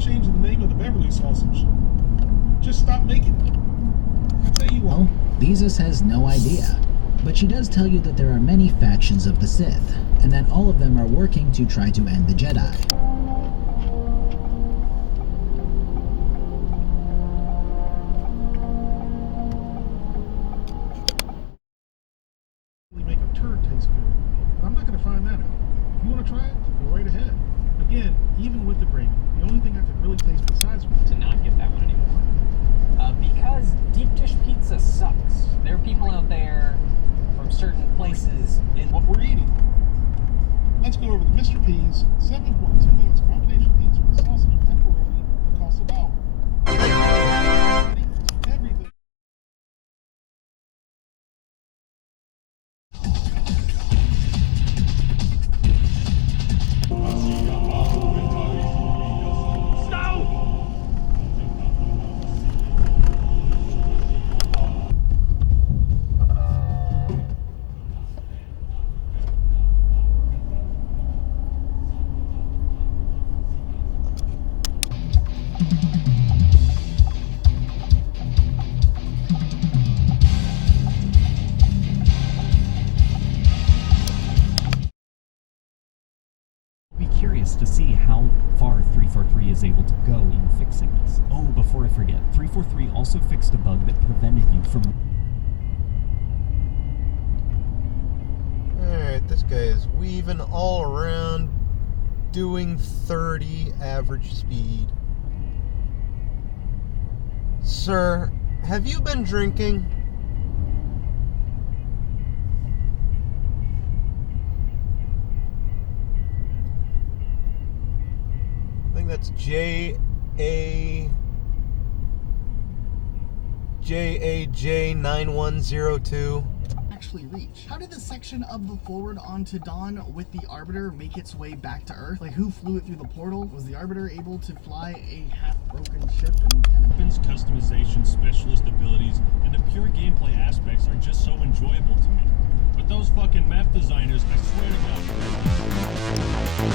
Changing the name of the Beverly sausage. Just stop making it. I'll tell you what. Well, Beezus has no idea, but she does tell you that there are many factions of the Sith, and that all of them are working to try to end the Jedi. Make a turd taste good, but I'm not going to find that out. If you want to try it, go right ahead. Again, even with the gravy, the only thing I could really taste besides to not get that one anymore. Because deep dish pizza sucks. There are people out there from certain places in what we're eating. Let's go over the Mr. P's 7.2 ounce combination pizza with sausage and pepperoni that costs about everything. To see how far 343 is able to go in fixing this. Oh, before I forget, 343 also fixed a bug that prevented you from... Alright, this guy is weaving all around, doing 30 average speed. Sir, have you been drinking? I think that's JAJ9102. Actually reach? How did the section of the forward onto Dawn with the Arbiter make its way back to Earth? Like, who flew it through the portal? Was the Arbiter able to fly a half-broken ship and kind of... Weapons, customization, specialist abilities, and the pure gameplay aspects are just so enjoyable to me. But those fucking map designers, I swear to God...